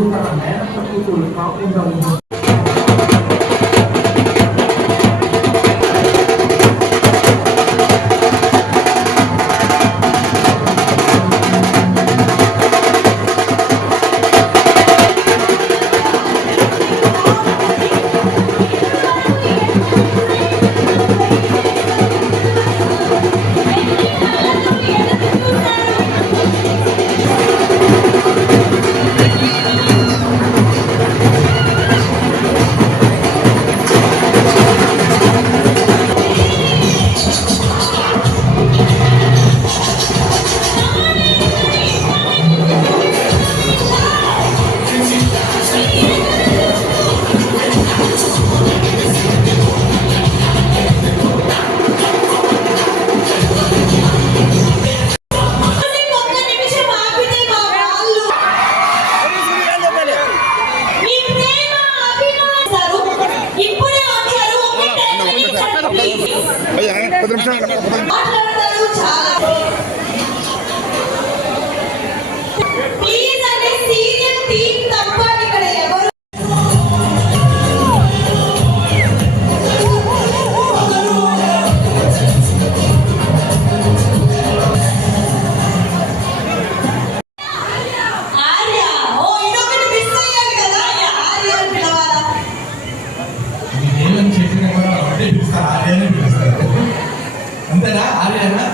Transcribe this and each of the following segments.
ముందు తన మేనత్త కూతురు కాకుండా ఉంది. అంతేనా? ఆర్యనా?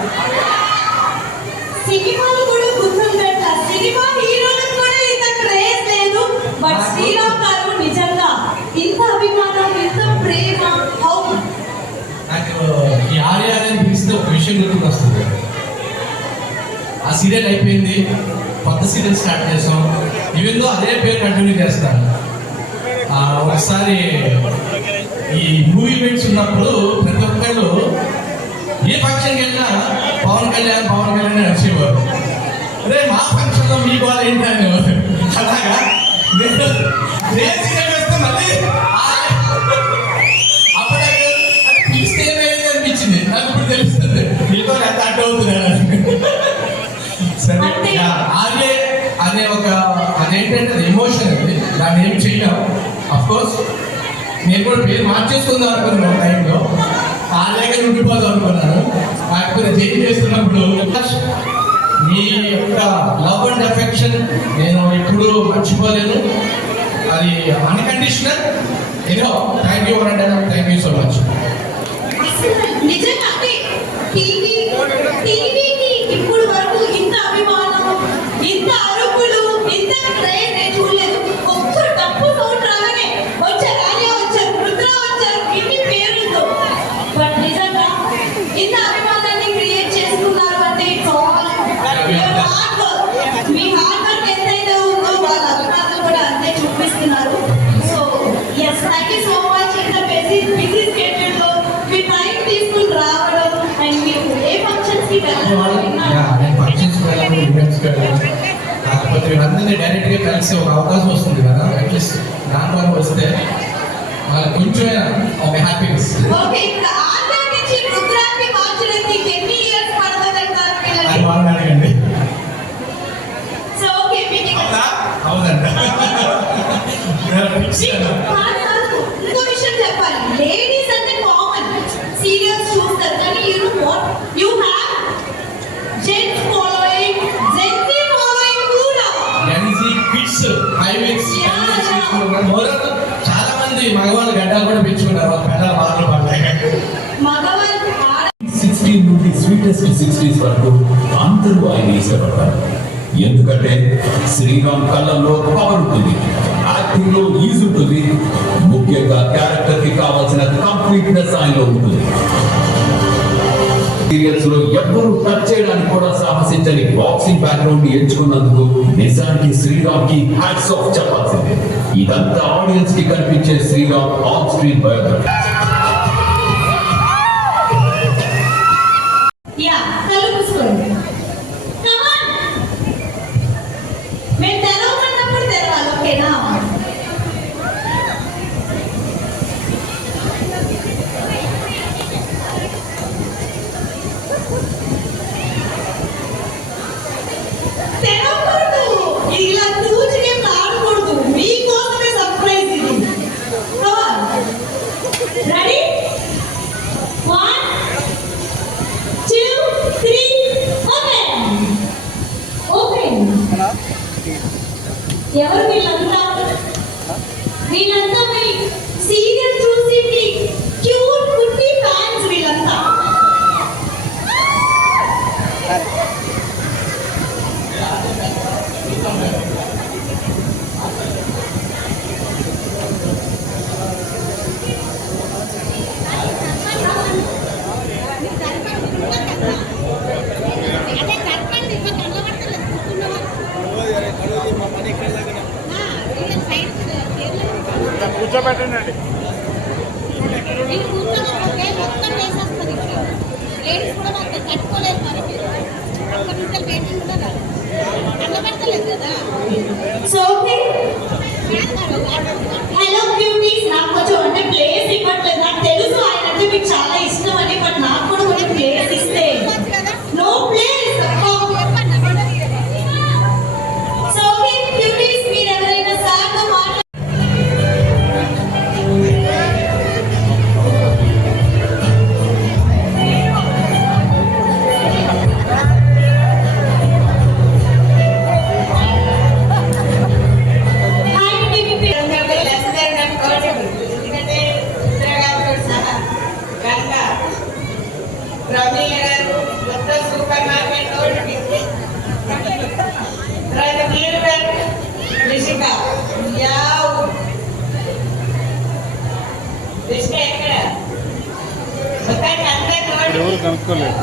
సినిమాలు కూడా గుర్తుందంట. సినిమా హీరోలకు కూడా ఇంత క్రేజ్ లేదు. బట్ శ్రీరామ్ గారు నిజంగా ఇంత అభిమానం, ఇంత ప్రేమ. నాకు ఈ ఆర్య అనేది పిలిస్తే ఒక విషయం గుర్తుకు వస్తుంది. ఆ సీరియల్ అయిపోయింది, కొత్త సీరియల్ స్టార్ట్ చేసాం. ఈవెన్ దో అదే పేరు కంటిన్యూ చేస్తాను. ఒకసారి ఈ మూవీ ఈవెంట్స్ ఉన్నప్పుడు ప్రతి ఒక్కళ్ళు ఏ ఫంక్షన్కి వెళ్ళినా పవన్ కళ్యాణ్ వచ్చేవారు. అదే మా ఫంక్షన్లో మీ గోల్ ఏంటని అలాగా నేను సీరియల్ వేస్తే మళ్ళీ అప్పుడే పిలిస్తే ఏమైంది అనిపించింది. నాకు ఇప్పుడు తెలుస్తుంది మీతో ఎంత అడ్డు అవుతుంది. సరే, ఆర్య అనే ఒక అదేంటంటే ఎమోషన్ అది, దాన్ని ఏం చేయలేము. అఫ్కోర్స్ నేను కూడా పేరు మార్చేసుకుందాం అనుకున్నాను టైంలో, ఆర్యగా ఉండిపోదాం అనుకున్నాను. కాకపోతే చేంజ్ చేస్తున్నప్పుడు మీ యొక్క లవ్ అండ్ అఫెక్షన్ నేను ఎప్పుడూ మర్చిపోలేను. అది అన్కండిషనల్. ఏదో థ్యాంక్ యూ అంటే థ్యాంక్ యూ సో మచ్. నిజంగా టీవీకి ఇప్పుడు వరకు ఇంత అభిమానం, ఇంత అరుపులు, ఇంత క్రేజ్ నేను చూడలేదు. ఒక్కరు తప్పు సౌండ్ రాగానే వచ్చారు, ఆర్య వచ్చారు, రుద్ర వచ్చారు, ఇన్ని పేర్లతో. బట్ నిజంగా ఇంత అభిమానాన్ని క్రియేట్ చేసుకున్నారు అంటే మీ హార్డ్ వర్క్ ఎంతైతే ఉందో వాళ్ళ అభిమానం కూడా అంతే చూపిస్తున్నారు. So yes, thank you so much. ఇంత బిజీ స్కెడ్యూల్ లో మీ టైం తీసుకుని రావడం అండ్ మీరు ఏ ఫంక్షన్స్ కి కాకపోతే వీళ్ళందరినీ డైరెక్ట్ గా కలిసి ఒక అవకాశం వస్తుంది కదా, అట్లీస్ట్ దాని వరకు వస్తే వాళ్ళకి కొంచెమైనా ఒక హ్యాపీనెస్. ఓకే, ఇప్పుడు ఆంధ్ర నుంచి రుద్రాన్ని మార్చడానికి ఎన్ని ఇయర్స్ పడుతుందంటారు పిల్లలు? అది వాళ్ళని అడగండి. సో ఓకే, అవునంట. ఇంకో విషయం చెప్పాలి. లేడీస్ అంటే కామన్ సీరియల్స్ చూస్తారు, కానీ you know what you have gents following, Gen Z following కూడా. జెన్సీ కిడ్స్ హైవేస్ చాలా మంది మగవాళ్ళు గడ్డలు కూడా పెంచుకున్నారు. వాళ్ళ పిల్లల మాటలు పడలేక మగవాళ్ళు 16 నుండి స్వీటెస్ట్ 60s వరకు అందరూ ఆయన ఇష్టపడతారు. ఎందుకంటే శ్రీరామ్ కళ్ళంలో పవర్ ఉంటుంది, యాక్టింగ్ లో ఈజ్ ఉంటుంది, ముఖ్యంగా క్యారెక్టర్ కి కావాల్సిన కంప్లీట్నెస్ ఆయనలో ఉంటుంది. సీరియల్స్ లో ఎవ్వరూ టచ్ చేయడానికి కూడా సాహసించని బాక్సింగ్ బ్యాక్గ్రౌండ్ ఎంచుకున్నందుకు నిజానికి శ్రీరామ్ కి హ్యాట్స్ ఆఫ్ చెప్పాల్సిందే. ఇదంతా ఆడియన్స్ కి కనిపించే శ్రీరామ్ ఆన్ స్క్రీన్ బయోగ్రఫీ. ఇలా తూచి గేమ్ ఆడకూడదు. ఎవరు వీళ్ళంతా? వీళ్ళంతా మీ సీరియల్ చూసి క్యూట్ కుట్టి ఫ్యాన్స్ వీళ్ళంతా. కూర్చోబెట్టండి. మొత్తం వేసేస్తుంది లేడీస్ కూడా మొత్తం కట్టుకోలేదు మరి మీరు అక్కడ నుంచి పెయింటింగ్ కూడా రాదు అట్లా పెడతలేదు కదా. సో హలో బ్యూటీస్, నాకు కొంచెం అంటే ప్లేస్ ఇవ్వట్లేదు. నాకు తెలుసు ఆయన అంటే మీకు చాలా ఇష్టం అని, బట్ నాకు కూడా కొంచెం ప్లేస్ ఇస్తే. No place. సో బ్యూటీస్, మీరు ఎవరైనా సార్తో మాట్లాడారు? రమీల గారు కొత్త సూపర్ మార్కెట్ మీరు గారు రిషిక యావ్ రిషిక ఎక్కడ మొత్తానికి అందరూ ఎవరు కనుక్కోలేదు.